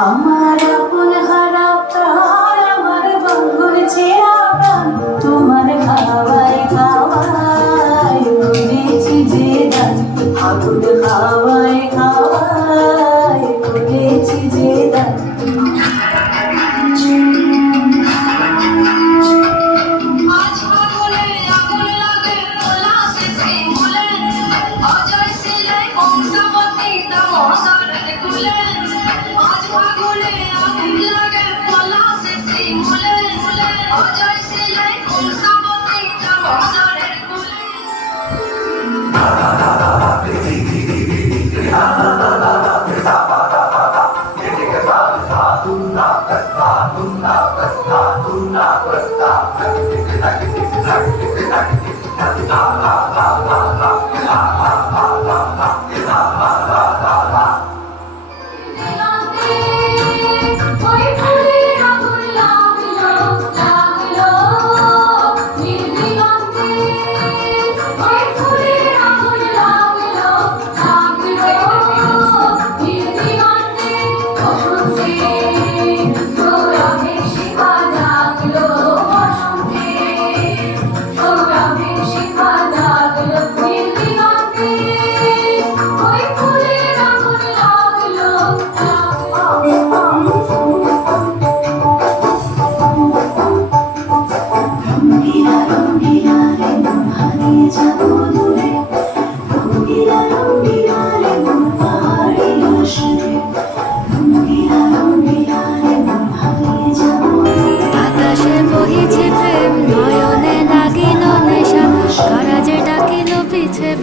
আমার আপন হারা প্রাণ, আমার বন্ধুর ছেঁড়া প্রাণ, তোমার খাওয়ায় খাওয়ায় করেছি যে দান, আগুন খাওয়ায় খাওয়ায় করেছি যে দান।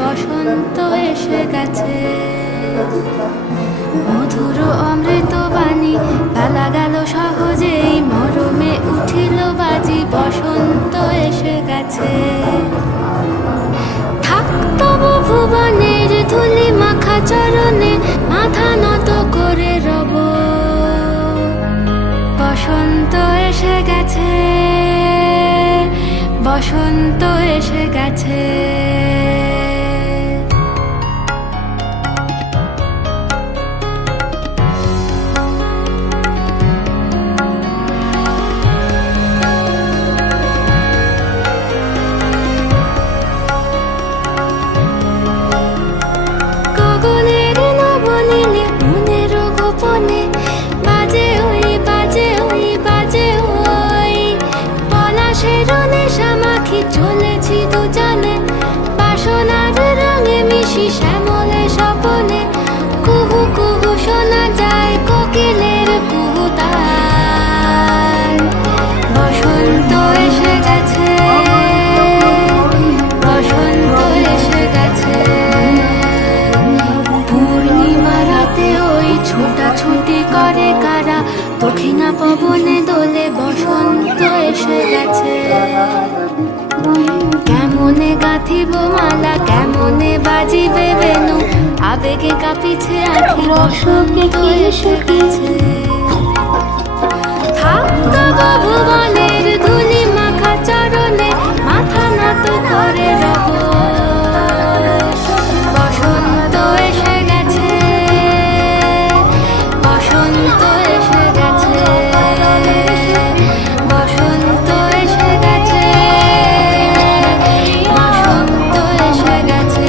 বসন্ত এসে গেছে, মধুর অমৃত বাণী বেলা গেল সহজেই, মরমে উঠিল বাজি, বসন্ত এসে গেছে। থাকতব ভুবনের ধুলি মাখা চরণে, মাথা নত করে রব, বসন্ত এসে গেছে, বসন্ত এসে গেছে। চলেছি দুজনে বাসনার রঙে মিশি, শ্যামলে স্বপনে কুহু কুহু শোনা যায় কোকিলের কুহুতান। বসন্ত এসে গেছে, বসন্ত এসে গেছে। পূর্ণিমা রাতে ওই ছোটাছুটি করে কারা, দক্ষিণা পবনে দোলে, বসন্ত এসে গেছে। কেমনে গাঁথিব মালা, কেমনে বাজিবে বেনু, আবেগে কাঁপিছে আঁখি, বসন্ত এসে গেছে। থাকতব ভুবনের ধুলি মাখা চরণে, মাথা নত করে রব, বসন্ত এসে গেছে, বসন্ত এসে গেছে, বসন্ত এসে গেছে, বসন্ত এসে গেছে।